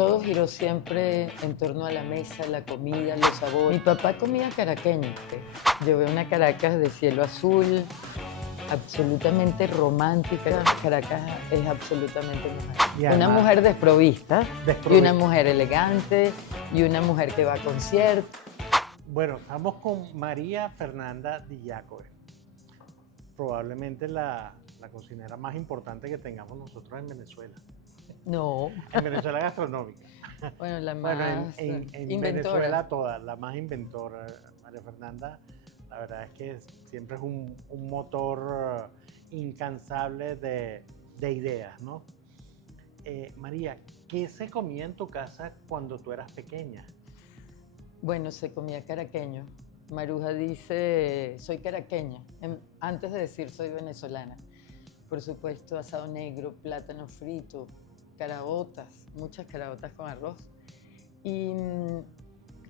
Todo giró siempre en torno a la mesa, la comida, los sabores. Mi papá comía caraqueño. Yo veo una Caracas de cielo azul, absolutamente romántica. Caracas es absolutamente mujer. Y Una además, mujer desprovista, y desprovista. una mujer elegante, y una mujer que va a conciertos. Bueno, estamos con María Fernanda Di Giacobe, probablemente la cocinera más importante que tengamos nosotros en Venezuela. No, En Venezuela gastronómica. bueno, la Bueno, más en inventora. Venezuela toda, la más inventora. María Fernanda, la verdad es que siempre es un motor incansable de ideas, ¿no? María, ¿qué se comía en tu casa cuando tú eras pequeña? Bueno, se comía caraqueño. Maruja dice, soy caraqueña, antes de decir soy venezolana. Por supuesto, asado negro, plátano frito, caraotas, muchas caraotas con arroz. Y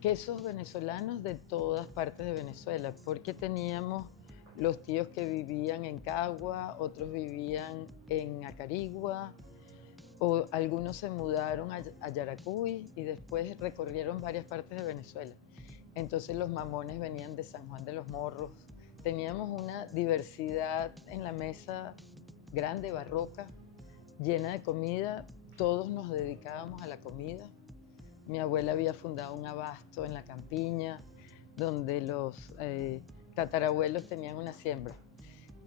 quesos venezolanos de todas partes de Venezuela, porque teníamos los tíos que vivían en Cagua, otros vivían en Acarigua, o algunos se mudaron a Yaracuy y después recorrieron varias partes de Venezuela. Entonces los mamones venían de San Juan de los Morros. Teníamos una diversidad en la mesa grande, barroca, llena de comida. Todos nos dedicábamos a la comida. Mi abuela había fundado un abasto en la campiña, donde los tatarabuelos tenían una siembra.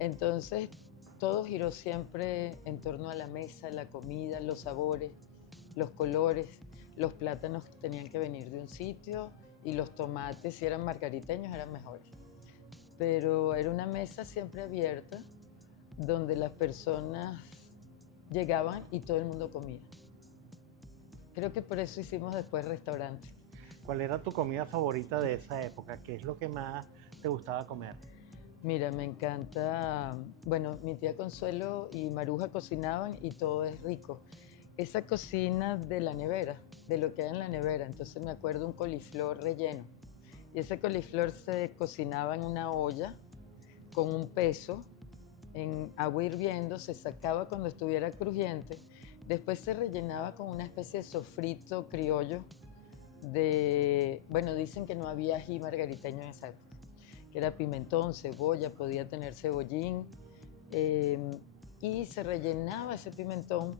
Entonces, todo giró siempre en torno a la mesa, la comida, los sabores, los colores. Los plátanos tenían que venir de un sitio y los tomates, si eran margariteños, eran mejores. Pero era una mesa siempre abierta, donde las personas llegaban y todo el mundo comía. Creo que por eso hicimos después restaurante. ¿Cuál era tu comida favorita de esa época? ¿Qué es lo que más te gustaba comer? Mira, me encanta, bueno, mi tía Consuelo y Maruja cocinaban y todo es rico. Esa cocina de la nevera, de lo que hay en la nevera, entonces me acuerdo un coliflor relleno. Y ese coliflor se cocinaba en una olla con un peso, en agua hirviendo, se sacaba cuando estuviera crujiente, después se rellenaba con una especie de sofrito criollo bueno, dicen que no había ají margariteño en esa época, que era pimentón, cebolla, podía tener cebollín, y se rellenaba ese pimentón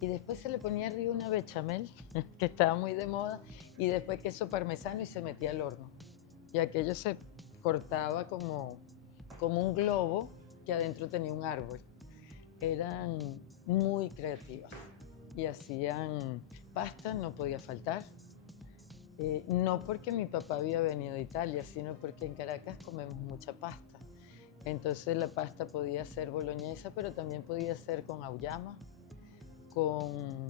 y después se le ponía arriba una bechamel, que estaba muy de moda, y después queso parmesano y se metía al horno. Y aquello se cortaba como un globo que adentro tenía un árbol. Eran muy creativas y hacían pasta, no podía faltar. No porque mi papá había venido de Italia, sino porque en Caracas comemos mucha pasta. Entonces la pasta podía ser boloñesa, pero también podía ser con auyama, con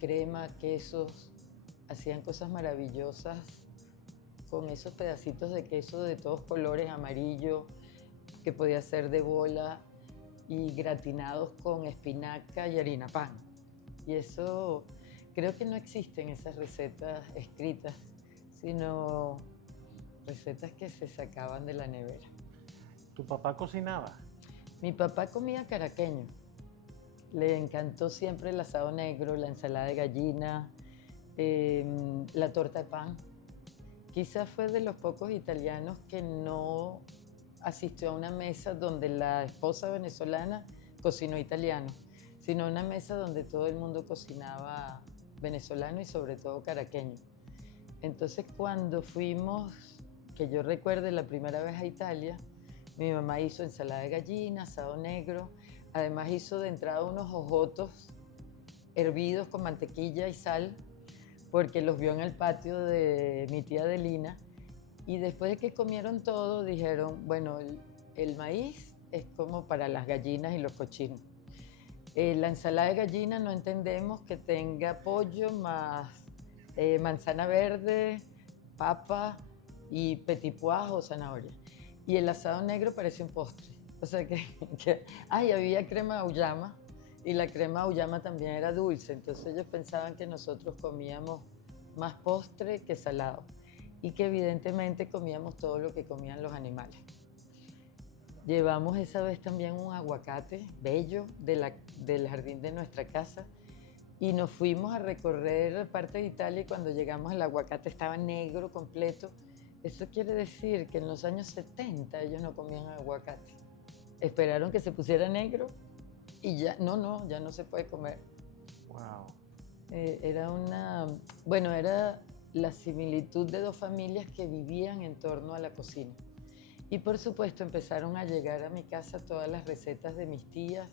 crema, quesos. Hacían cosas maravillosas con esos pedacitos de queso de todos colores, amarillo, que podía ser de bola, y gratinados con espinaca y harina pan. Y eso, creo que no existen esas recetas escritas, sino recetas que se sacaban de la nevera. ¿Tu papá cocinaba? Mi papá comía caraqueño. Le encantó siempre el asado negro, la ensalada de gallina, la torta de pan. Quizás fue de los pocos italianos que no asistió a una mesa donde la esposa venezolana cocinó italiano, sino una mesa donde todo el mundo cocinaba venezolano y sobre todo caraqueño. Entonces cuando fuimos, que yo recuerde la primera vez a Italia, mi mamá hizo ensalada de gallina, asado negro, además hizo de entrada unos jojotos hervidos con mantequilla y sal, porque los vio en el patio de mi tía Adelina. Y después de que comieron todo, dijeron, bueno, el maíz es como para las gallinas y los cochinos. La ensalada de gallina no entendemos que tenga pollo más manzana verde, papa y petit pois o zanahoria. Y el asado negro parece un postre. O sea había crema de auyama, y la crema de auyama también era dulce. Entonces ellos pensaban que nosotros comíamos más postre que salado, y que evidentemente comíamos todo lo que comían los animales. Llevamos esa vez también un aguacate bello del jardín de nuestra casa, y nos fuimos a recorrer parte de Italia y cuando llegamos el aguacate estaba negro completo. Eso quiere decir que en los años 70 ellos no comían aguacate. Esperaron que se pusiera negro y ya no se puede comer. Wow. Era la similitud de dos familias que vivían en torno a la cocina. Y por supuesto empezaron a llegar a mi casa todas las recetas de mis tías,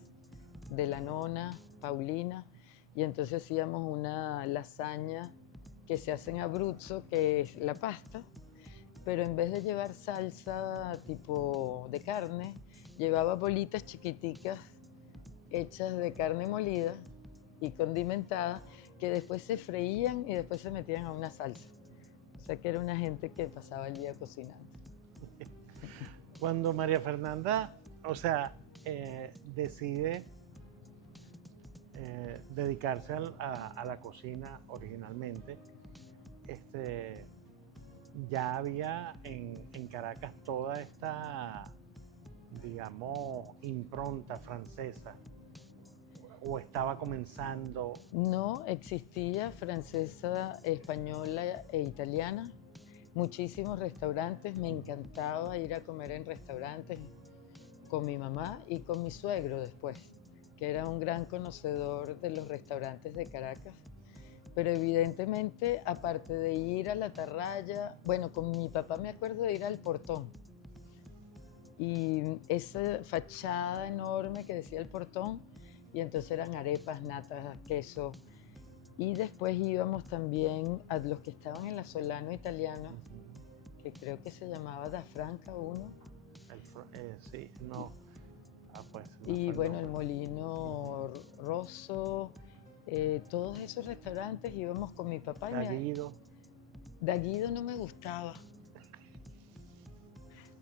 de la nona, Paulina, y entonces hacíamos una lasaña que se hace en Abruzzo, que es la pasta, pero en vez de llevar salsa tipo de carne, llevaba bolitas chiquiticas hechas de carne molida y condimentada, que después se freían y después se metían a una salsa. O sea que era una gente que pasaba el día cocinando. Cuando María Fernanda, decide dedicarse a la cocina originalmente, ya había en Caracas toda esta, digamos, impronta francesa, o estaba comenzando. No, existía francesa, española e italiana. Muchísimos restaurantes, me encantaba ir a comer en restaurantes con mi mamá y con mi suegro después, que era un gran conocedor de los restaurantes de Caracas. Pero evidentemente, aparte de ir a la Atarraya, bueno, con mi papá me acuerdo de ir al Portón. Y esa fachada enorme que decía el Portón, y entonces eran arepas, natas, queso. Y después íbamos también a los que estaban en la Solano italiana, que creo que se llamaba Da Franca uno. Sí, no. Pues, no Y bueno, el nombre. Molino Rosso, todos esos restaurantes íbamos con mi papá. Daguido. Daguido no me gustaba,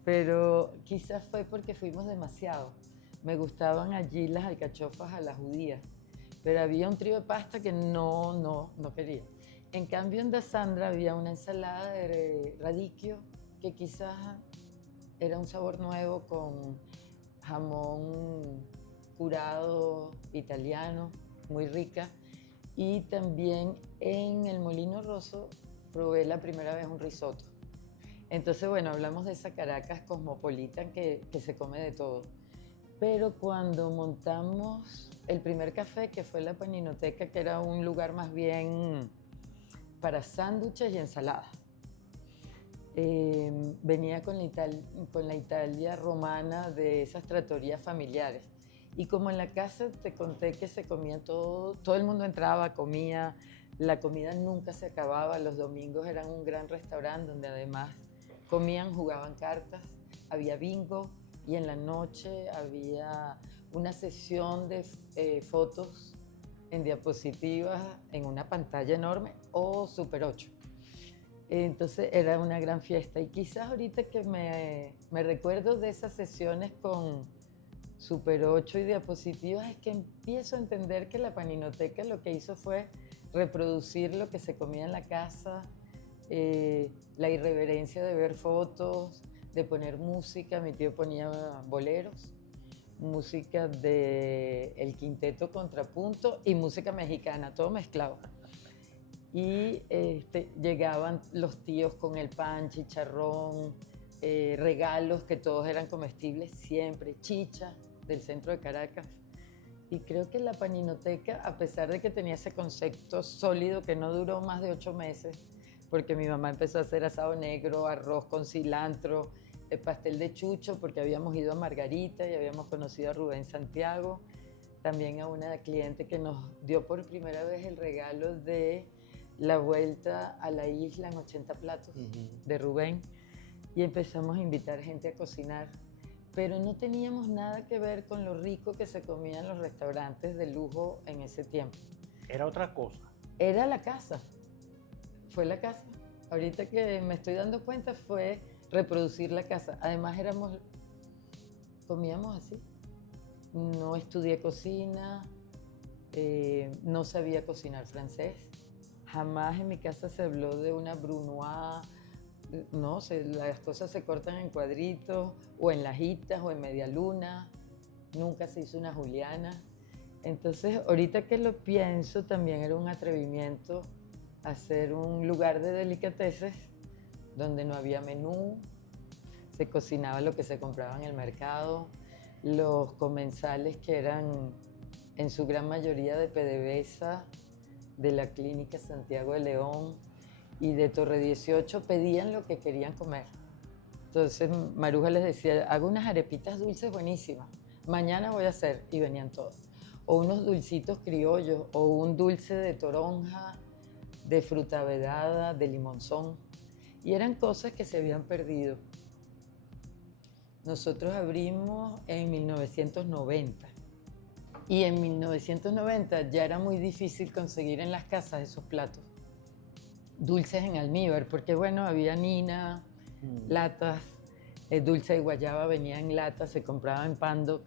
pero quizás fue porque fuimos demasiado. Me gustaban allí las alcachofas a la judía, pero había un trío de pasta que no quería. En cambio, en Da Sandra había una ensalada de radicchio que quizás era un sabor nuevo con jamón curado italiano, muy rica. Y también en el Molino Rosso probé la primera vez un risotto. Entonces, bueno, hablamos de esa Caracas cosmopolita que se come de todo. Pero cuando montamos el primer café, que fue la Paninoteca, que era un lugar más bien para sándwiches y ensaladas, venía con la Italia romana de esas trattorías familiares. Y como en la casa te conté que se comía todo el mundo entraba, comía, la comida nunca se acababa, los domingos eran un gran restaurante donde además comían, jugaban cartas, había bingo y en la noche había una sesión de fotos en diapositivas en una pantalla enorme o Super 8. Entonces era una gran fiesta y quizás ahorita que me recuerdo de esas sesiones con Super 8 y diapositivas es que empiezo a entender que la Paninoteca lo que hizo fue reproducir lo que se comía en la casa, la irreverencia de ver fotos, de poner música. Mi tío ponía boleros, música de El Quinteto Contrapunto y música mexicana, todo mezclado. Y llegaban los tíos con el pan, chicharrón, regalos que todos eran comestibles siempre, chicha del centro de Caracas. Y creo que la Paninoteca, a pesar de que tenía ese concepto sólido que no duró más de 8 meses, porque mi mamá empezó a hacer asado negro, arroz con cilantro, pastel de chucho, porque habíamos ido a Margarita y habíamos conocido a Rubén Santiago, también a una cliente que nos dio por primera vez el regalo de la vuelta a la isla en 80 platos de Rubén, y empezamos a invitar gente a cocinar, pero no teníamos nada que ver con lo rico que se comía en los restaurantes de lujo en ese tiempo. Era otra cosa. Era la casa, fue la casa. Ahorita que me estoy dando cuenta fue reproducir la casa. Además comíamos así. No estudié cocina, no sabía cocinar francés. Jamás en mi casa se habló de una brunoise. No, las cosas se cortan en cuadritos, o en lajitas, o en media luna. Nunca se hizo una juliana. Entonces, ahorita que lo pienso, también era un atrevimiento hacer un lugar de delicateces donde no había menú, se cocinaba lo que se compraba en el mercado, los comensales que eran en su gran mayoría de PDVSA, de la Clínica Santiago de León y de Torre 18 pedían lo que querían comer. Entonces Maruja les decía, hago unas arepitas dulces buenísimas, mañana voy a hacer, y venían todos. O unos dulcitos criollos, o un dulce de toronja, de fruta vedada, de limonzón. Y eran cosas que se habían perdido. Nosotros abrimos en 1990. Y en 1990 ya era muy difícil conseguir en las casas esos platos. Dulces en almíbar, porque bueno, había nina, latas, el dulce de guayaba venía en latas, se compraba en Pando.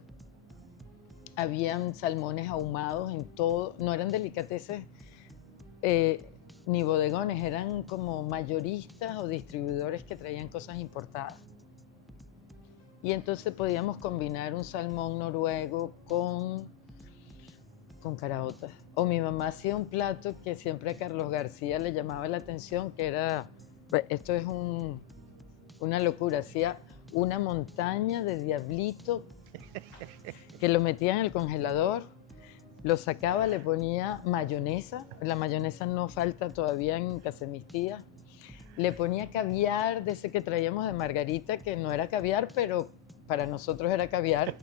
Habían salmones ahumados en todo, no eran delicateces ni bodegones, eran como mayoristas o distribuidores que traían cosas importadas. Y entonces podíamos combinar un salmón noruego con caraotas. O mi mamá hacía un plato que siempre a Carlos García le llamaba la atención, que era, esto es una locura, hacía una montaña de diablito que lo metía en el congelador, lo sacaba, le ponía mayonesa, la mayonesa no falta todavía en casa de mis tías, le ponía caviar de ese que traíamos de Margarita, que no era caviar, pero para nosotros era caviar,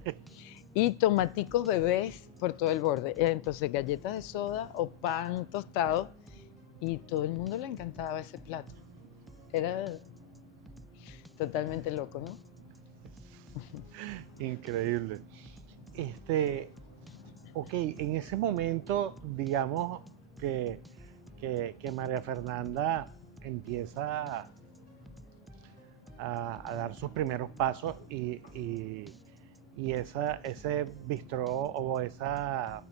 y tomaticos bebés por todo el borde. Entonces galletas de soda o pan tostado, y todo el mundo le encantaba ese plato. Era totalmente loco, ¿no? Increíble. Ok, en ese momento, digamos que María Fernanda empieza a dar sus primeros pasos y ese bistró o esa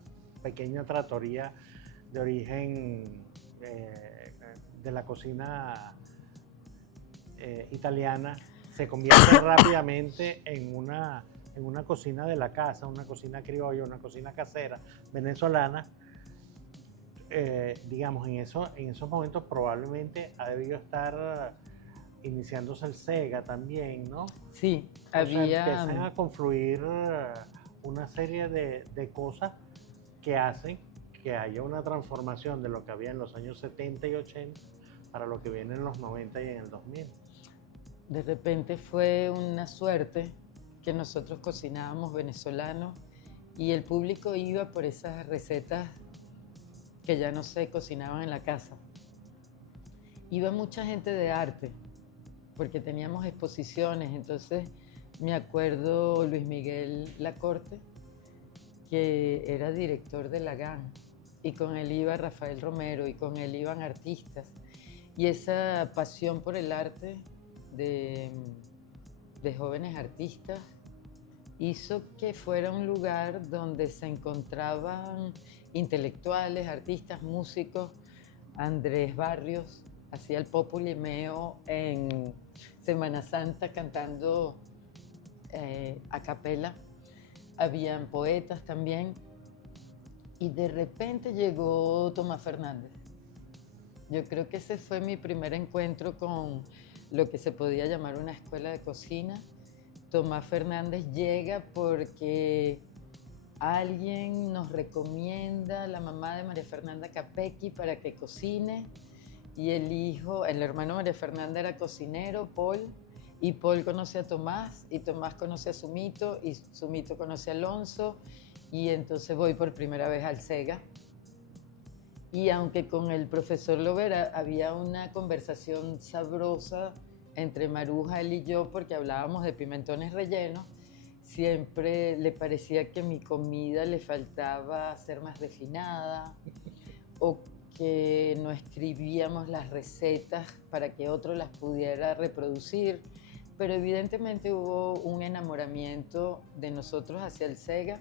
pequeña trattoria de origen de la cocina italiana se convierte rápidamente en una cocina de la casa, una cocina criolla, una cocina casera, venezolana. Digamos, en esos momentos probablemente ha debido estar iniciándose el SEGA también, ¿no? Sí, o sea, empiezan a confluir una serie de cosas que hacen que haya una transformación de lo que había en los años 70 y 80 para lo que viene en los 90 y en el 2000. De repente fue una suerte que nosotros cocinábamos venezolano y el público iba por esas recetas que ya no se cocinaban en la casa. Iba mucha gente de arte, porque teníamos exposiciones, entonces me acuerdo Luis Miguel Lacorte, que era director de la GAN, y con él iba Rafael Romero, y con él iban artistas, y esa pasión por el arte de jóvenes artistas hizo que fuera un lugar donde se encontraban intelectuales, artistas, músicos. Andrés Barrios hacía el Populi Meo en Semana Santa cantando a capela. Habían poetas también. Y de repente llegó Tomás Fernández. Yo creo que ese fue mi primer encuentro con lo que se podía llamar una escuela de cocina. Tomás Fernández llega porque alguien nos recomienda, la mamá de María Fernanda Capecchi, para que cocine, y el hermano María Fernanda era cocinero, Paul, y Paul conoce a Tomás, y Tomás conoce a Sumito, y Sumito conoce a Alonso, y entonces voy por primera vez al SEGA. Y aunque con el profesor Lovera había una conversación sabrosa entre Maruja, él y yo, porque hablábamos de pimentones rellenos, siempre le parecía que mi comida le faltaba ser más refinada o que no escribíamos las recetas para que otro las pudiera reproducir. Pero evidentemente hubo un enamoramiento de nosotros hacia el SEGA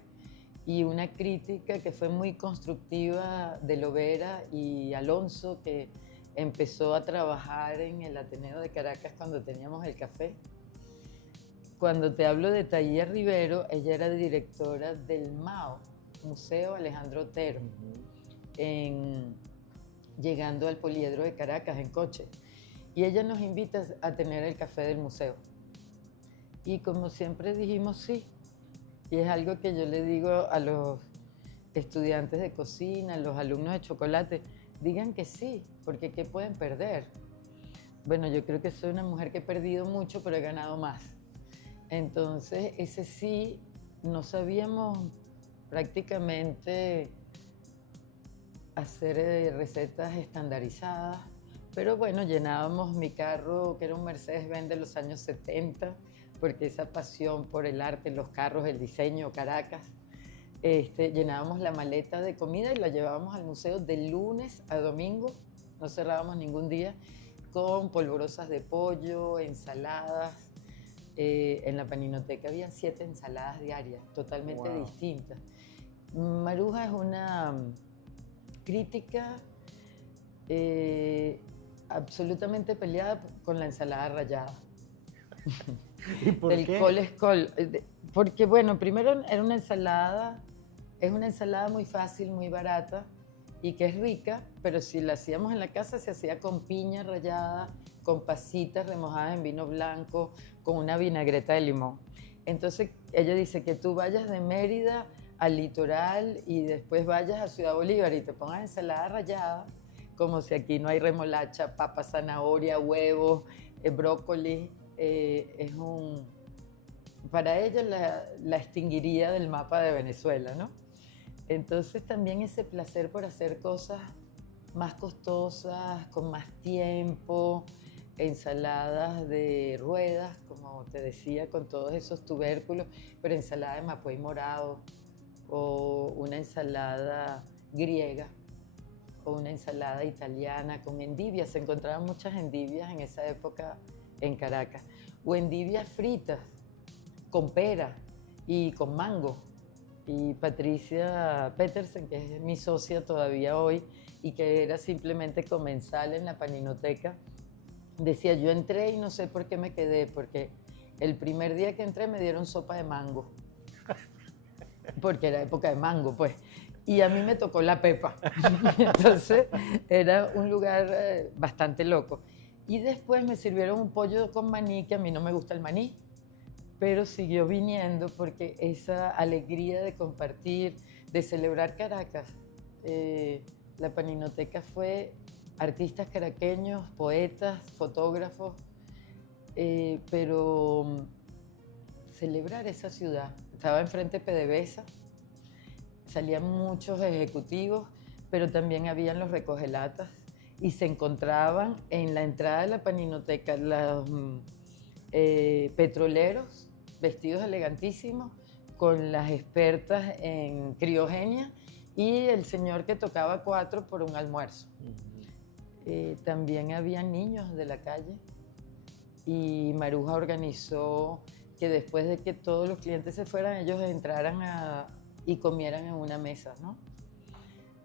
y una crítica que fue muy constructiva de Lovera y Alonso, que empezó a trabajar en el Ateneo de Caracas cuando teníamos el café. Cuando te hablo de Thaía Rivero, ella era directora del MAO, Museo Alejandro Otero, llegando al Poliedro de Caracas en coche. Y ella nos invita a tener el café del museo. Y como siempre dijimos sí. Y es algo que yo le digo a los estudiantes de cocina, a los alumnos de chocolate, digan que sí, porque ¿qué pueden perder? Bueno, yo creo que soy una mujer que he perdido mucho, pero he ganado más. Entonces, ese sí, no sabíamos prácticamente hacer recetas estandarizadas, pero bueno, llenábamos mi carro, que era un Mercedes-Benz de los años 70, porque esa pasión por el arte, los carros, el diseño, Caracas, llenábamos la maleta de comida y la llevábamos al museo de lunes a domingo, no cerrábamos ningún día, con polvorosas de pollo, ensaladas. En la paninoteca había 7 ensaladas diarias, totalmente distintas. Maruja es una crítica absolutamente peleada con la ensalada rallada. ¿Y por del qué? Coles-Col. Porque, bueno, primero era una ensalada, es una ensalada muy fácil, muy barata y que es rica, pero si la hacíamos en la casa se hacía con piña rallada, con pasitas remojadas en vino blanco, con una vinagreta de limón. Entonces ella dice que tú vayas de Mérida al litoral y después vayas a Ciudad Bolívar y te pongas ensalada rallada, como si aquí no hay remolacha, papa, zanahoria, huevos, brócoli. Para ella la extinguiría del mapa de Venezuela, ¿no? Entonces también ese placer por hacer cosas más costosas, con más tiempo, ensaladas de ruedas, como te decía, con todos esos tubérculos, pero ensalada de mapuey morado, o una ensalada griega, o una ensalada italiana con endivias. Se encontraban muchas endivias en esa época en Caracas, o endivias fritas con pera y con mango. Y Patricia Petersen, que es mi socia todavía hoy y que era simplemente comensal en la paninoteca, decía, yo entré y no sé por qué me quedé, porque el primer día que entré me dieron sopa de mango, porque era época de mango, pues. Y a mí me tocó la pepa. Entonces era un lugar bastante loco. Y después me sirvieron un pollo con maní, que a mí no me gusta el maní, pero siguió viniendo porque esa alegría de compartir, de celebrar Caracas. La paninoteca fue artistas caraqueños, poetas, fotógrafos, pero celebrar esa ciudad. Estaba enfrente de PDVSA, salían muchos ejecutivos, pero también habían los recogelatas y se encontraban en la entrada de la paninoteca los petroleros vestidos elegantísimos con las expertas en criogenia y el señor que tocaba 4 por un almuerzo. También había niños de la calle y Maruja organizó que después de que todos los clientes se fueran, ellos entraran y comieran en una mesa, ¿no?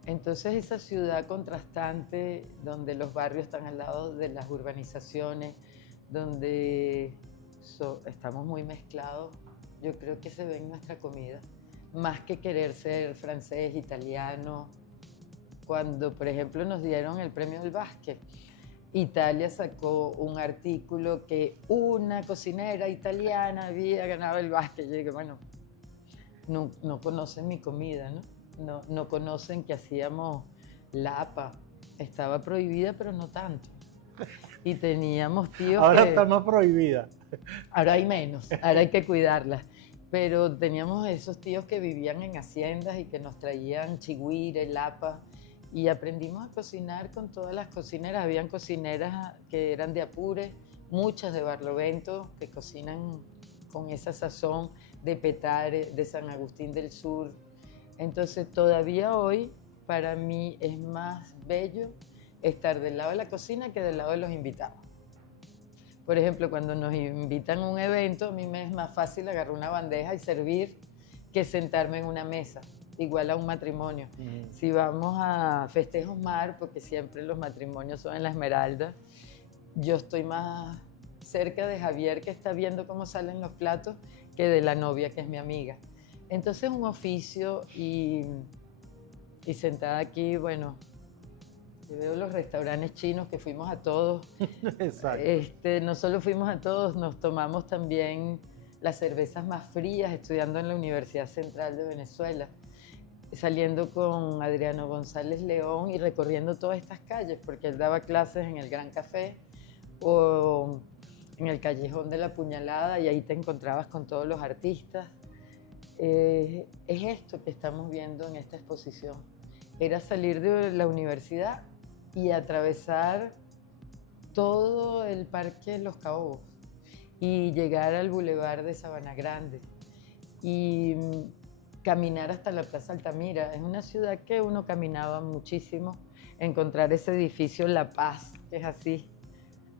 Entonces esa ciudad contrastante, donde los barrios están al lado de las urbanizaciones, donde estamos muy mezclados, yo creo que se ve en nuestra comida, más que querer ser francés, italiano. Cuando, por ejemplo, nos dieron el premio del básquet, Italia sacó un artículo que una cocinera italiana había ganado el básquet. Yo dije, bueno, no conocen mi comida, ¿no? No conocen que hacíamos lapa. Estaba prohibida, pero no tanto. Y teníamos tíos ahora que... está más prohibida. Ahora hay menos, ahora hay que cuidarlas. Pero teníamos esos tíos que vivían en haciendas y que nos traían chigüire, lapa. Y aprendimos a cocinar con todas las cocineras. Habían cocineras que eran de Apure, muchas de Barlovento, que cocinan con esa sazón de Petare, de San Agustín del Sur. Entonces todavía hoy para mí es más bello estar del lado de la cocina que del lado de los invitados. Por ejemplo, cuando nos invitan a un evento, a mí me es más fácil agarrar una bandeja y servir que sentarme en una mesa, igual a un matrimonio. Si vamos a festejos mar, porque siempre los matrimonios son en la Esmeralda, yo estoy más cerca de Javier, que está viendo cómo salen los platos, que de la novia, que es mi amiga. Entonces un oficio y sentada aquí, bueno, yo veo los restaurantes chinos que fuimos a todos. Exacto. No solo fuimos a todos, nos tomamos también las cervezas más frías estudiando en la Universidad Central de Venezuela, saliendo con Adriano González León y recorriendo todas estas calles, porque él daba clases en el Gran Café o en el Callejón de la Puñalada y ahí te encontrabas con todos los artistas. Es esto que estamos viendo en esta exposición. Era salir de la universidad y atravesar todo el Parque Los Caobos y llegar al Boulevard de Sabana Grande y caminar hasta la Plaza Altamira. Es una ciudad que uno caminaba muchísimo, encontrar ese edificio La Paz, que es así.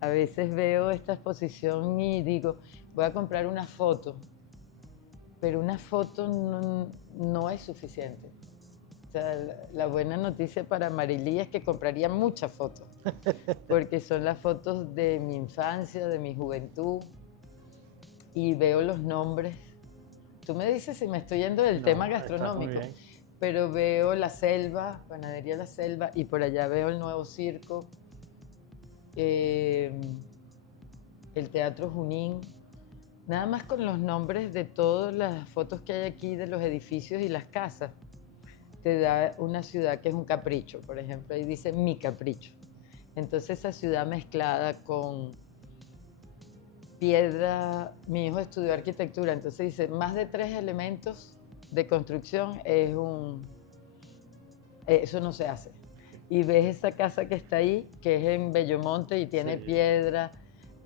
A veces veo esta exposición y digo, voy a comprar una foto, pero una foto no es suficiente. O sea, la buena noticia para Marilí es que compraría muchas fotos, porque son las fotos de mi infancia, de mi juventud, y veo los nombres. Tú me dices si me estoy yendo del tema gastronómico, pero veo La Selva, Panadería La Selva, y por allá veo el Nuevo Circo, el Teatro Junín. Nada más con los nombres de todas las fotos que hay aquí de los edificios y las casas, te da una ciudad que es un capricho, por ejemplo, ahí dice Mi Capricho. Entonces esa ciudad mezclada con piedra, mi hijo estudió arquitectura, entonces dice, más de 3 elementos de construcción eso no se hace. Y ves esa casa que está ahí, que es en Bellomonte y tiene piedra,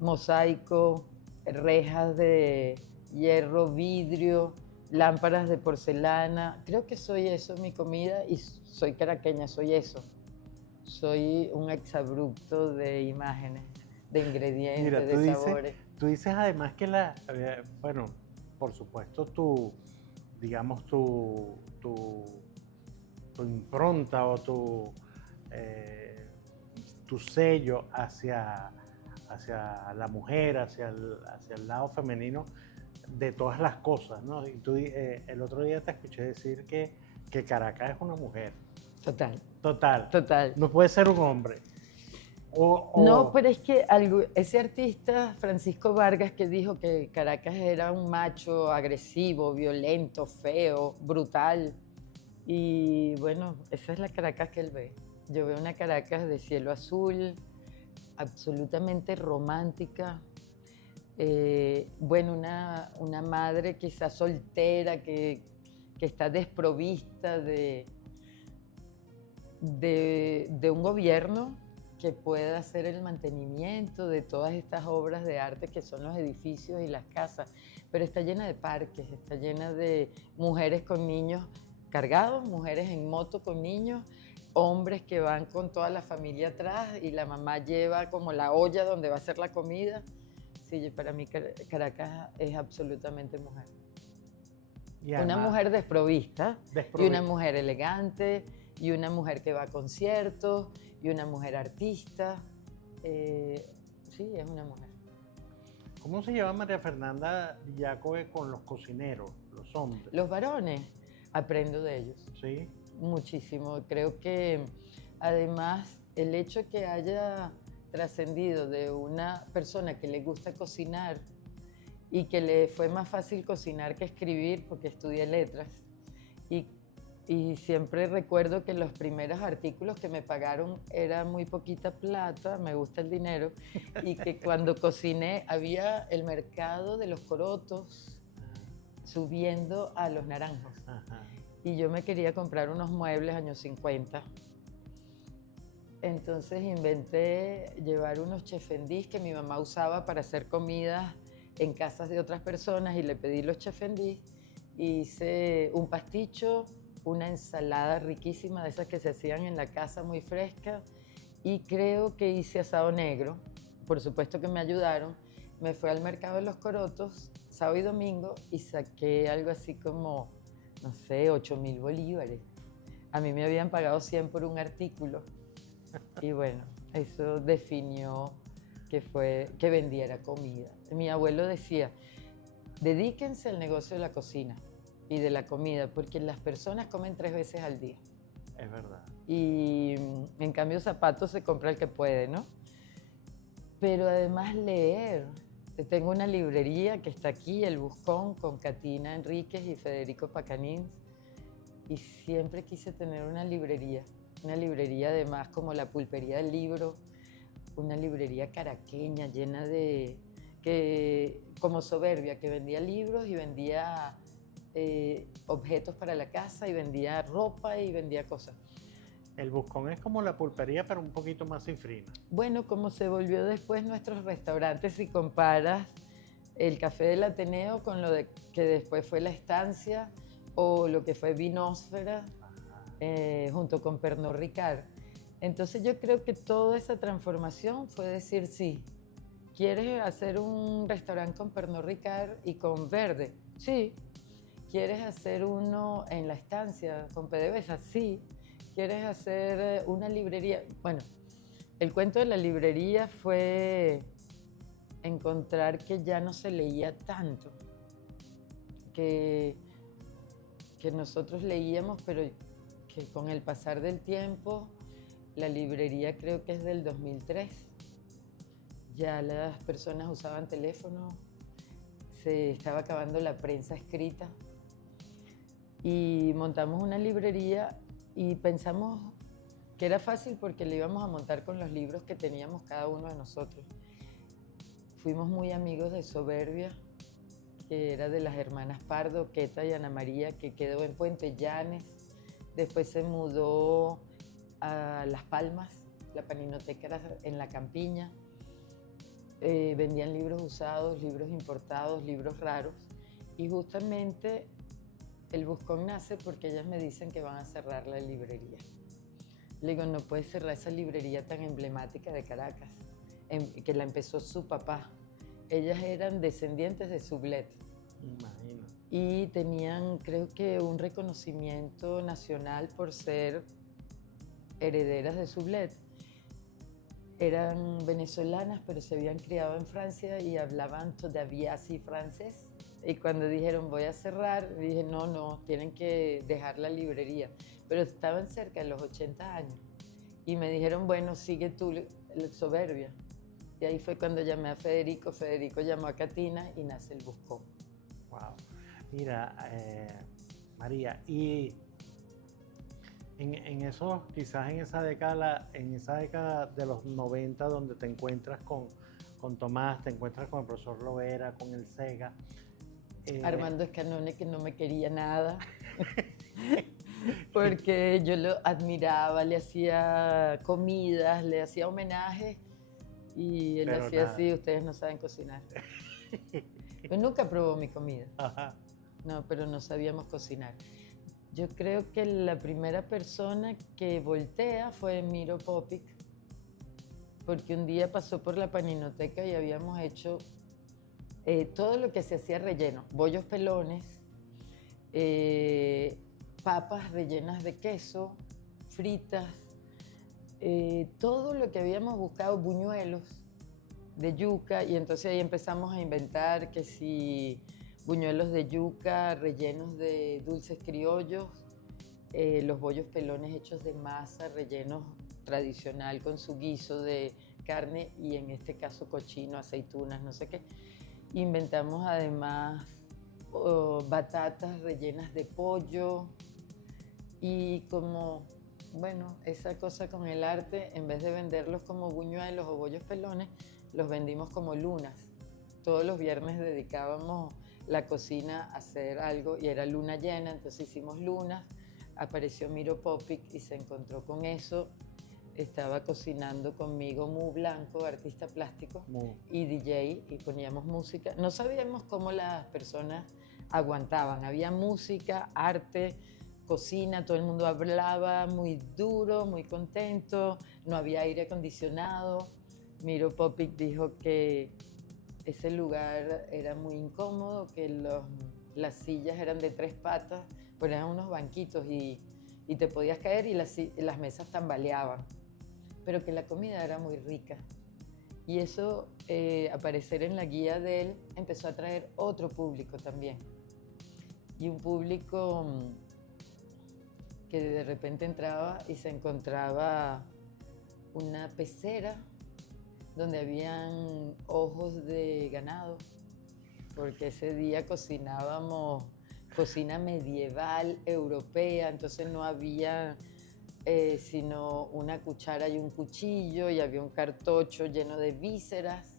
mosaico, rejas de hierro, vidrio, lámparas de porcelana. Creo que soy eso en mi comida y soy caraqueña, soy eso. Soy un exabrupto de imágenes, de ingredientes, mira, de sabores. Tú dices además que bueno, por supuesto digamos tu impronta o tu sello hacia la mujer, hacia el lado femenino de todas las cosas, ¿no? Y tú el otro día te escuché decir que Caracas es una mujer. Total. Total. No puede ser un hombre. No, pero es que ese artista, Francisco Vargas, que dijo que Caracas era un macho agresivo, violento, feo, brutal. Y bueno, esa es la Caracas que él ve. Yo veo una Caracas de cielo azul, absolutamente romántica. Bueno, una madre quizás soltera que está desprovista de un gobierno que pueda hacer el mantenimiento de todas estas obras de arte que son los edificios y las casas, pero está llena de parques, está llena de mujeres con niños cargados, mujeres en moto con niños, hombres que van con toda la familia atrás y la mamá lleva como la olla donde va a hacer la comida. Sí, para mí Caracas es absolutamente mujer. Una mujer desprovista y una mujer elegante y una mujer que va a conciertos y una mujer artista. Sí, es una mujer. ¿Cómo se lleva María Fernanda Jacobe con los cocineros, los hombres? Los varones, aprendo de ellos. Sí. Muchísimo. Creo que además el hecho que haya trascendido de una persona que le gusta cocinar y que le fue más fácil cocinar que escribir porque estudié letras y siempre recuerdo que los primeros artículos que me pagaron era muy poquita plata, me gusta el dinero, y que cuando cociné había el mercado de los corotos subiendo a los naranjos. Ajá. Y yo me quería comprar unos muebles años 50. Entonces inventé llevar unos chefendís que mi mamá usaba para hacer comidas en casas de otras personas y le pedí los chefendís. Hice un pasticho, una ensalada riquísima de esas que se hacían en la casa muy fresca y creo que hice asado negro. Por supuesto que me ayudaron. Me fui al mercado de los corotos sábado y domingo y saqué algo así como, no sé, 8.000 bolívares. A mí me habían pagado 100 por un artículo. Y bueno, eso definió que vendiera comida. Mi abuelo decía, dedíquense al negocio de la cocina. y de la comida, porque las personas comen 3 veces al día. Es verdad. Y en cambio zapatos se compra el que puede, ¿no? Pero además leer. Tengo una librería que está aquí, El Buscón, con Catina Enríquez y Federico Pacanins, y siempre quise tener una librería además como la Pulpería del Libro, una librería caraqueña llena de, como Soberbia, que vendía libros y vendía objetos para la casa y vendía ropa y vendía cosas. El Buscón es como la pulpería, pero un poquito más cifrina. Bueno, como se volvió después nuestros restaurantes, si comparas el Café del Ateneo con lo que después fue La Estancia o lo que fue Vinósfera, junto con Pernod Ricard. Entonces yo creo que toda esa transformación fue decir, sí, ¿quieres hacer un restaurante con Pernod Ricard y con Verde? Sí. ¿Quieres hacer uno en La Estancia con PDVSA? Sí. ¿Quieres hacer una librería? Bueno, el cuento de la librería fue encontrar que ya no se leía tanto, que nosotros leíamos, pero que con el pasar del tiempo, la librería creo que es del 2003, ya las personas usaban teléfono, se estaba acabando la prensa escrita y montamos una librería y pensamos que era fácil porque le íbamos a montar con los libros que teníamos cada uno de nosotros. Fuimos muy amigos de Soberbia, que era de las hermanas Pardo, Queta y Ana María, que quedó en Puente Llanes. Después se mudó a Las Palmas, la paninoteca era en La Campiña. Vendían libros usados, libros importados, libros raros. Y justamente El Buscón nace porque ellas me dicen que van a cerrar la librería. Le digo, no puedes cerrar esa librería tan emblemática de Caracas, que la empezó su papá. Ellas eran descendientes de Sublet. Imagino. Y tenían, creo que, un reconocimiento nacional por ser herederas de Sublet. Eran venezolanas, pero se habían criado en Francia y hablaban todavía así francés. Y cuando dijeron voy a cerrar, dije no, tienen que dejar la librería. Pero estaban cerca de los 80 años. Y me dijeron, bueno, sigue tú, Soberbia. Y ahí fue cuando llamé a Federico, Federico llamó a Catina y nace El Buscón. Wow. Mira, María, y en esos, quizás en esa década de los 90, donde te encuentras con Tomás, te encuentras con el profesor Lovera, con el Sega. Armando Escanone, que no me quería nada, porque yo lo admiraba, le hacía comidas, le hacía homenajes y él Pero hacía nada. así, ustedes no saben cocinar. Yo nunca probó mi comida. Ajá. No, pero no sabíamos cocinar. Yo creo que la primera persona que voltea fue Miro Popic, porque un día pasó por la paninoteca y habíamos hecho todo lo que se hacía relleno, bollos pelones, papas rellenas de queso, fritas, todo lo que habíamos buscado, buñuelos de yuca, y entonces ahí empezamos a inventar que si buñuelos de yuca rellenos de dulces criollos, los bollos pelones hechos de masa, rellenos tradicional con su guiso de carne y en este caso cochino, aceitunas, no sé qué. Inventamos además batatas rellenas de pollo y como, bueno, esa cosa con el arte, en vez de venderlos como buñuelos o bollos pelones, los vendimos como lunas. Todos los viernes dedicábamos la cocina a hacer algo y era luna llena, entonces hicimos lunas. Apareció Miro Popic y se encontró con eso. Estaba cocinando conmigo Mu Blanco, artista plástico, y DJ, y poníamos música. No sabíamos cómo las personas aguantaban. Había música, arte, cocina, todo el mundo hablaba muy duro, muy contento, no había aire acondicionado. Miro Popic dijo que ese lugar era muy incómodo, que las sillas eran de 3 patas, pero eran unos banquitos y te podías caer y las mesas tambaleaban, pero que la comida era muy rica. Y eso, aparecer en la guía de él, empezó a atraer otro público también. y un público que de repente entraba y se encontraba una pecera donde habían ojos de ganado, porque ese día cocinábamos cocina medieval europea, entonces no había sino una cuchara y un cuchillo, y había un cartocho lleno de vísceras,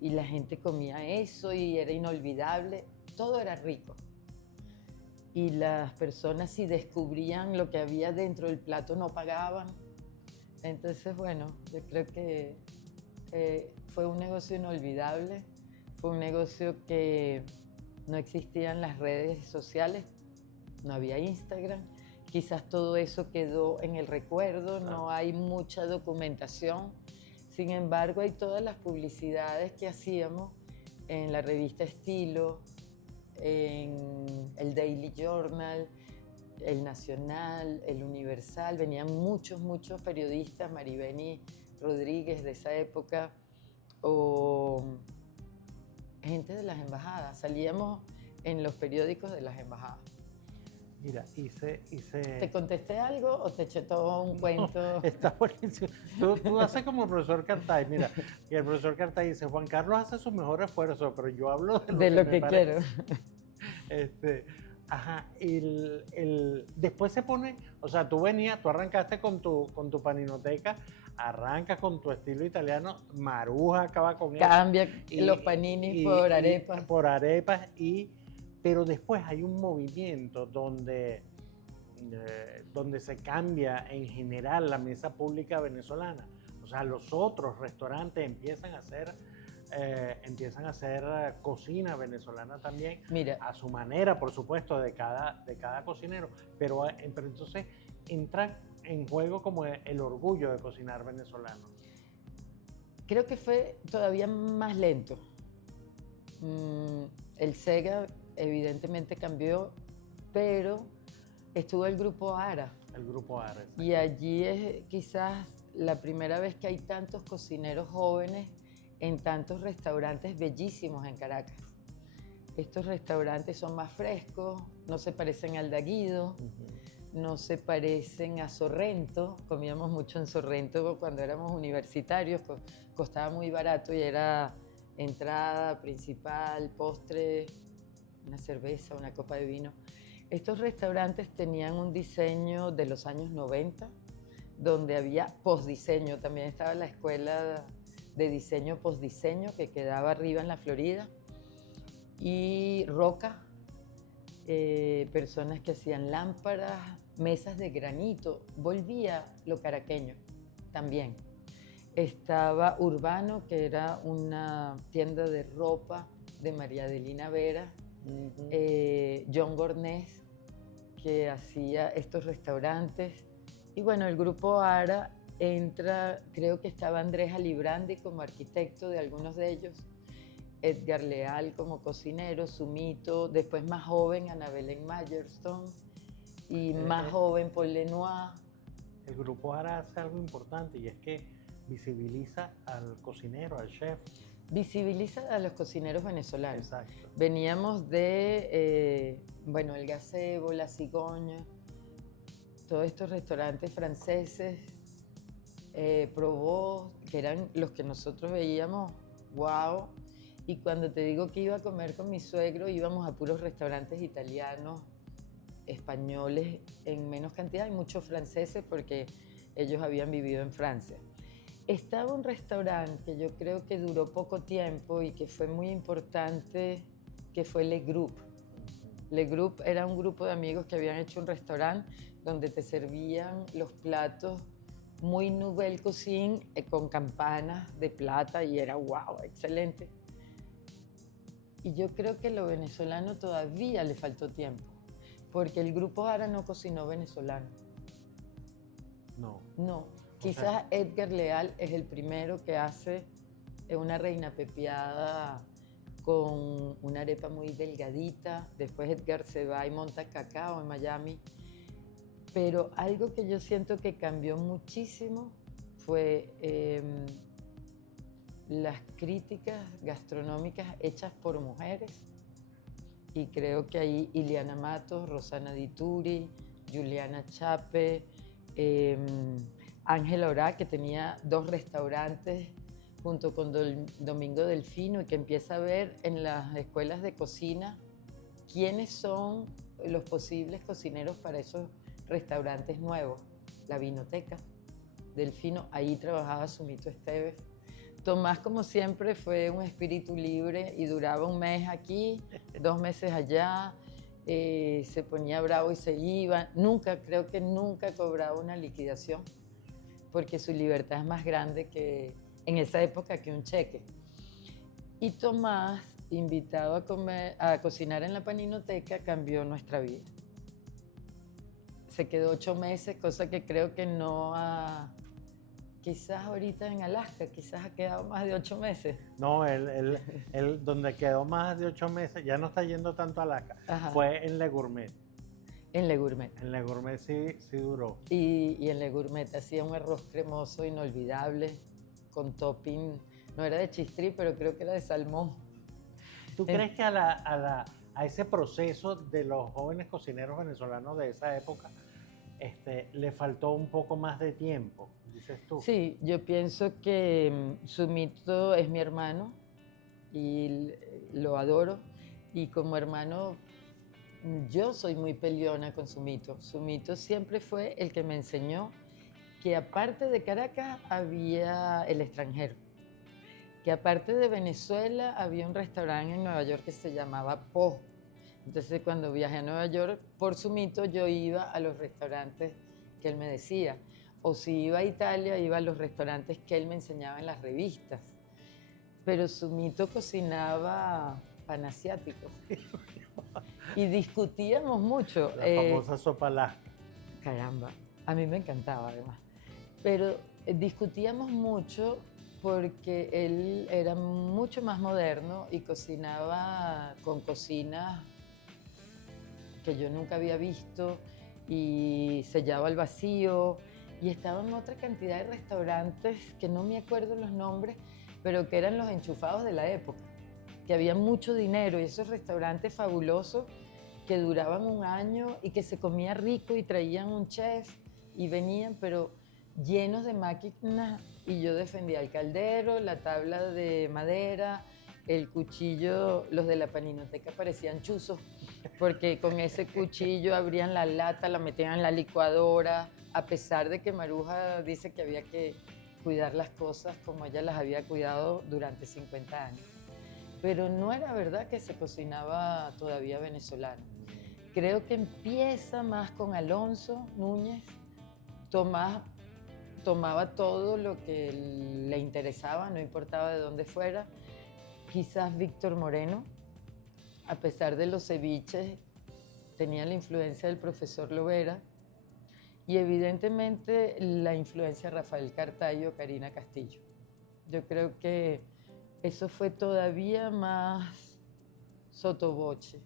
y la gente comía eso y era inolvidable, todo era rico. Y las personas, si descubrían lo que había dentro del plato, no pagaban. Entonces, bueno, yo creo que fue un negocio inolvidable, fue un negocio que no existían las redes sociales, no había Instagram, quizás todo eso quedó en el recuerdo, no hay mucha documentación. Sin embargo, hay todas las publicidades que hacíamos en la revista Estilo, en el Daily Journal, el Nacional, el Universal. Venían muchos periodistas, Maribeni Rodríguez de esa época, o gente de las embajadas. Salíamos en los periódicos de las embajadas. Mira, ¿Te contesté algo o te eché todo un cuento? No, está buenísimo. Tú haces como el profesor Cartay. Mira, y el profesor Cartay dice, Juan Carlos hace su mejor esfuerzo, pero yo hablo de lo que quiero. Ajá, después se pone, o sea, tú arrancaste con tu paninoteca, arrancas con tu estilo italiano, Maruja acaba con eso. Cambia los paninis por arepas. Por arepas, pero después hay un movimiento donde se cambia en general la mesa pública venezolana. O sea, los otros restaurantes empiezan a hacer cocina venezolana también. Mira, a su manera, por supuesto, de cada cocinero, pero entonces entra en juego como el orgullo de cocinar venezolano. Creo que fue todavía más lento. El SEGA evidentemente cambió, pero estuvo el Grupo ARA. El Grupo ARA. Y allí es quizás la primera vez que hay tantos cocineros jóvenes en tantos restaurantes bellísimos en Caracas. Estos restaurantes son más frescos, no se parecen al Daguido, no se parecen a Sorrento. Comíamos mucho en Sorrento cuando éramos universitarios, costaba muy barato y era entrada, principal, postre, una cerveza, una copa de vino. Estos restaurantes tenían un diseño de los años 90, donde había postdiseño. También estaba la escuela de diseño postdiseño que quedaba arriba en la Florida. Y Roca, personas que hacían lámparas, mesas de granito. Volvía lo caraqueño también. Estaba Urbano, que era una tienda de ropa de María Adelina Vera. John Gornés, que hacía estos restaurantes. Y bueno, el Grupo ARA entra, creo que estaba Andrés Alibrandi como arquitecto de algunos de ellos, Edgar Leal como cocinero, Sumito, después más joven Ana Belén Mayerstone y más joven Paul Lenoir. El Grupo ARA hace algo importante y es que visibiliza al cocinero, al chef. Visibiliza a los cocineros venezolanos. Exacto. Veníamos de, el Gazebo, La Cigogna, todos estos restaurantes franceses, Provost, que eran los que nosotros veíamos, wow. Y cuando te digo que iba a comer con mi suegro, íbamos a puros restaurantes italianos, españoles en menos cantidad, y muchos franceses porque ellos habían vivido en Francia. Estaba un restaurante que yo creo que duró poco tiempo y que fue muy importante, que fue Le Group. Le Group era un grupo de amigos que habían hecho un restaurante donde te servían los platos muy nouvelle cuisine, con campanas de plata, y era wow, excelente. Y yo creo que lo venezolano todavía le faltó tiempo, porque el Grupo ARA no cocinó venezolano. No. No. Quizás Edgar Leal es el primero que hace una reina pepiada con una arepa muy delgadita. Después Edgar se va y monta Cacao en Miami. Pero algo que yo siento que cambió muchísimo fue las críticas gastronómicas hechas por mujeres y creo que ahí Iliana Matos, Rosana Dituri, Juliana Chape, Ángela Orá, que tenía 2 restaurantes junto con Domingo Delfino, y que empieza a ver en las escuelas de cocina quiénes son los posibles cocineros para esos restaurantes nuevos. La Vinoteca Delfino, ahí trabajaba Sumito Esteves. Tomás, como siempre, fue un espíritu libre y duraba 1 mes aquí, 2 meses allá, se ponía bravo y se iba. Creo que nunca cobraba una liquidación, porque su libertad es más grande que en esa época que un cheque. Y Tomás, invitado a cocinar en la Paninoteca, cambió nuestra vida. Se quedó 8 meses, cosa que creo que no ha... Quizás ahorita en Alaska, quizás ha quedado más de 8 meses. No, él donde quedó más de 8 meses, ya no está yendo tanto a Alaska, Ajá. fue en Le Gourmet. En Le Gourmet. En Le Gourmet sí duró. Y en Le Gourmet hacía un arroz cremoso inolvidable, con topping, no era de chistrí, pero creo que era de salmón. ¿Tú crees que a ese proceso de los jóvenes cocineros venezolanos de esa época le faltó un poco más de tiempo, dices tú? Sí, yo pienso que Sumito es mi hermano y lo adoro, y como hermano yo soy muy peleona con Sumito. Sumito siempre fue el que me enseñó que aparte de Caracas había el extranjero, que aparte de Venezuela había un restaurante en Nueva York que se llamaba Po. Entonces cuando viajé a Nueva York por Sumito yo iba a los restaurantes que él me decía, o si iba a Italia iba a los restaurantes que él me enseñaba en las revistas. Pero Sumito cocinaba panasiáticos y discutíamos mucho. La famosa sopa Lasca. Caramba, a mí me encantaba además. Pero discutíamos mucho porque él era mucho más moderno y cocinaba con cocinas que yo nunca había visto, y sellaba al vacío, y estaba en otra cantidad de restaurantes que no me acuerdo los nombres, pero que eran los enchufados de la época, que había mucho dinero, y esos restaurantes fabulosos que duraban 1 año y que se comía rico y traían un chef y venían, pero llenos de máquinas, y yo defendía el caldero, la tabla de madera, el cuchillo. Los de la Paninoteca parecían chuzos, porque con ese cuchillo abrían la lata, la metían en la licuadora, a pesar de que Maruja dice que había que cuidar las cosas como ella las había cuidado durante 50 años. Pero no era verdad que se cocinaba todavía venezolano. Creo que empieza más con Alonso Núñez. Tomás tomaba todo lo que le interesaba, no importaba de dónde fuera. Quizás Víctor Moreno, a pesar de los ceviches, tenía la influencia del profesor Lovera, y evidentemente la influencia de Rafael Cartallo, Karina Castillo. Yo creo que eso fue todavía más sotoboche.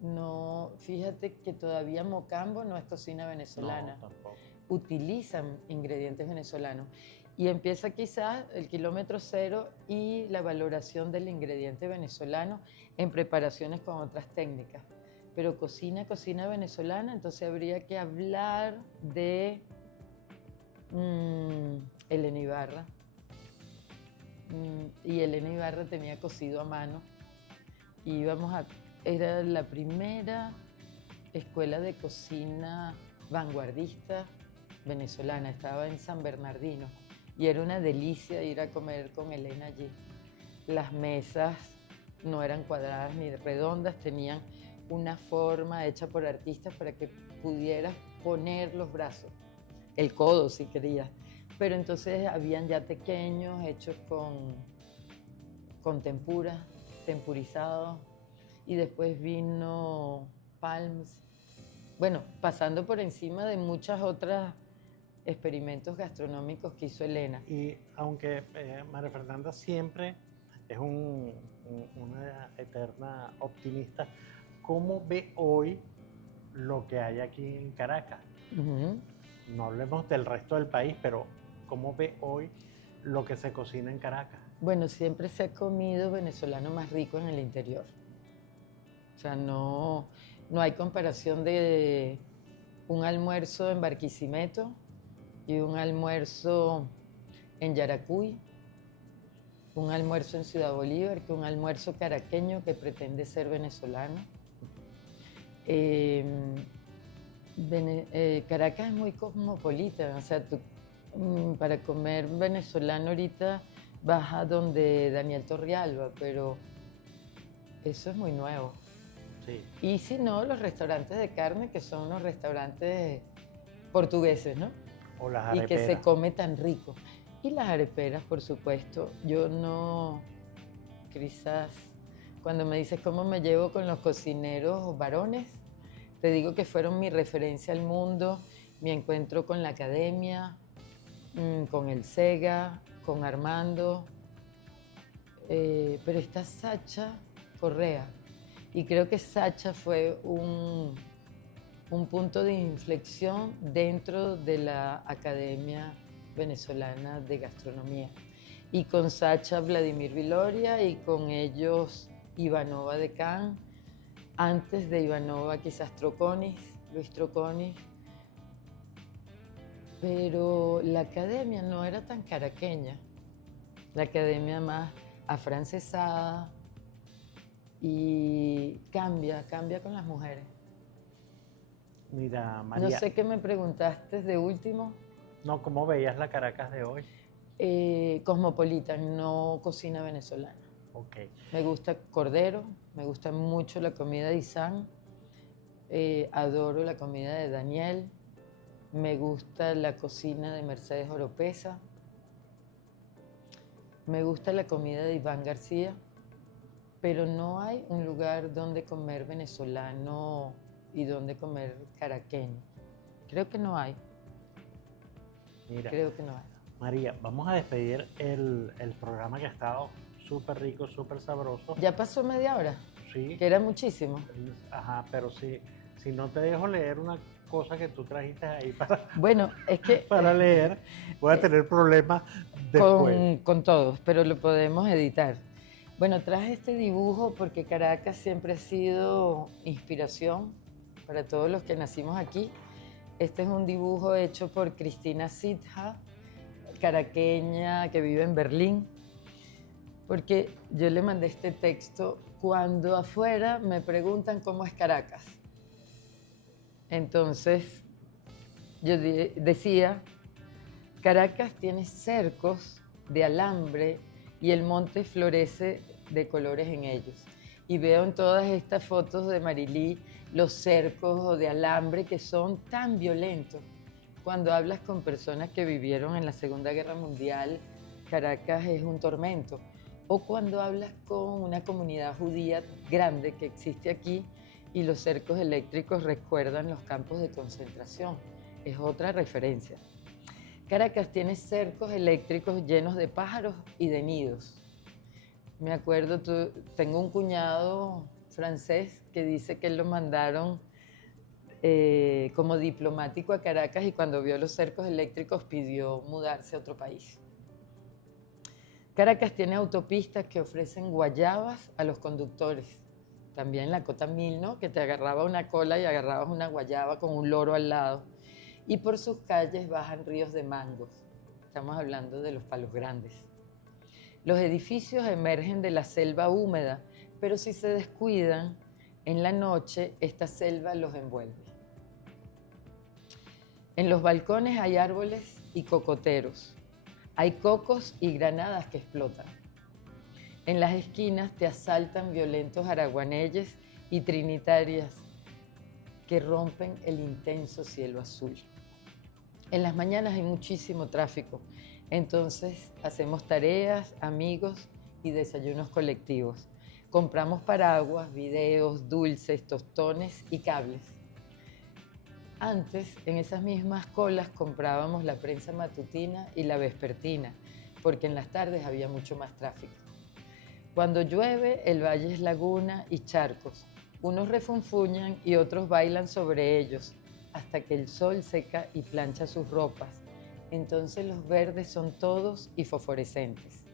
No, fíjate que todavía Mocambo no es cocina venezolana. No, tampoco. Utilizan ingredientes venezolanos. Y empieza quizás el kilómetro cero y la valoración del ingrediente venezolano en preparaciones con otras técnicas. Pero cocina venezolana, entonces habría que hablar de Elena Ibarra. Y Elena Ibarra tenía cocido a mano. Y era la primera escuela de cocina vanguardista venezolana, estaba en San Bernardino, y era una delicia ir a comer con Elena allí. Las mesas no eran cuadradas ni redondas, tenían una forma hecha por artistas para que pudieras poner los brazos, el codo si querías. Pero entonces habían ya tequeños hechos con tempura, tempurizados, y después vino palms. Bueno, pasando por encima de muchas otras experimentos gastronómicos que hizo Elena. Y aunque María Fernanda siempre es una eterna optimista, ¿cómo ve hoy lo que hay aquí en Caracas? No hablemos del resto del país, pero ¿cómo ve hoy lo que se cocina en Caracas? Bueno, siempre se ha comido venezolano más rico en el interior. sea, no hay comparación de un almuerzo en Barquisimeto y un almuerzo en Yaracuy, un almuerzo en Ciudad Bolívar, que un almuerzo caraqueño que pretende ser venezolano. Caracas es muy cosmopolita, o sea, para comer venezolano ahorita vas a donde Daniel Torrealba, pero eso es muy nuevo. Sí. Y si no, los restaurantes de carne, que son unos restaurantes portugueses, ¿no? O las Y areperas. que se come tan rico. Y las areperas, por supuesto. Yo no, quizás, cuando me dices cómo me llevo con los cocineros varones, te digo que fueron mi referencia al mundo, mi encuentro con la academia, con el SEGA, con Armando. Pero está Sacha Correa. Y creo que Sacha fue un punto de inflexión dentro de la Academia Venezolana de Gastronomía. Y con Sacha Vladimir Viloria y con ellos Ivanova de Can. Antes de Ivanova quizás Troconis, Luis Troconis. Pero la academia no era tan caraqueña. La academia más afrancesada y cambia con las mujeres. Mira, María. No sé qué me preguntaste de último. No, ¿cómo veías la Caracas de hoy? Cosmopolita, no cocina venezolana. Ok. Me gusta cordero, me gusta mucho la comida de Isán, adoro la comida de Daniel, me gusta la cocina de Mercedes Oropesa, me gusta la comida de Iván García, pero no hay un lugar donde comer venezolano y donde comer caraqueño. Creo que no hay. Mira, Creo que no hay. María, vamos a despedir el programa que ha estado súper rico, súper sabroso. Ya pasó media hora, Sí. que era muchísimo. Ajá, pero si no te dejo leer una cosa que tú trajiste ahí para, Bueno, es que para leer, voy a tener problemas después. con todos, pero lo podemos editar. Bueno, traje este dibujo porque Caracas siempre ha sido inspiración para todos los que nacimos aquí. Este es un dibujo hecho por Cristina Sitja, caraqueña que vive en Berlín, porque yo le mandé este texto cuando afuera me preguntan cómo es Caracas. Entonces, yo decía, Caracas tiene cercos de alambre y el monte florece de colores en ellos. Y veo en todas estas fotos de Marilí los cercos de alambre que son tan violentos. Cuando hablas con personas que vivieron en la Segunda Guerra Mundial, Caracas es un tormento. O cuando hablas con una comunidad judía grande que existe aquí y los cercos eléctricos recuerdan los campos de concentración. Es otra referencia. Caracas tiene cercos eléctricos llenos de pájaros y de nidos. Me acuerdo, tengo un cuñado francés que dice que lo mandaron como diplomático a Caracas y cuando vio los cercos eléctricos pidió mudarse a otro país. Caracas tiene autopistas que ofrecen guayabas a los conductores. También la Cota 1000, ¿no? Que te agarraba una cola y agarrabas una guayaba con un loro al lado. Y por sus calles bajan ríos de mangos. Estamos hablando de los Palos Grandes. Los edificios emergen de la selva húmeda, pero si se descuidan, en la noche esta selva los envuelve. En los balcones hay árboles y cocoteros. Hay cocos y granadas que explotan. En las esquinas te asaltan violentos araguaneyes y trinitarias que rompen el intenso cielo azul. En las mañanas hay muchísimo tráfico, entonces hacemos tareas, amigos y desayunos colectivos. Compramos paraguas, videos, dulces, tostones y cables. Antes, en esas mismas colas comprábamos la prensa matutina y la vespertina, porque en las tardes había mucho más tráfico. Cuando llueve, el valle es laguna y charcos. Unos refunfuñan y otros bailan sobre ellos, hasta que el sol seca y plancha sus ropas. Entonces los verdes son todos y fosforescentes.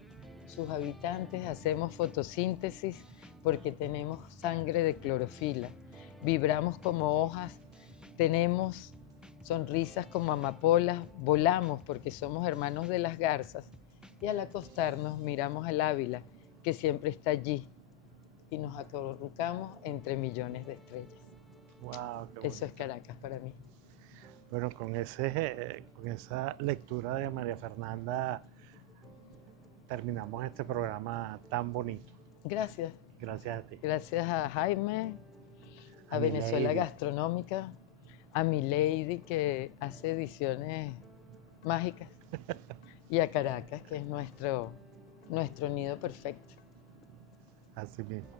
Sus habitantes hacemos fotosíntesis porque tenemos sangre de clorofila, vibramos como hojas, tenemos sonrisas como amapolas, volamos porque somos hermanos de las garzas y al acostarnos miramos al Ávila que siempre está allí y nos acurrucamos entre millones de estrellas. Wow, qué Eso es Caracas para mí. bueno, con esa lectura de María Fernanda terminamos este programa tan bonito. Gracias. Gracias a ti. Gracias a Jaime, a mi Venezuela lady. Gastronómica, a mi lady que hace ediciones mágicas y a Caracas, que es nuestro nido perfecto. Así mismo.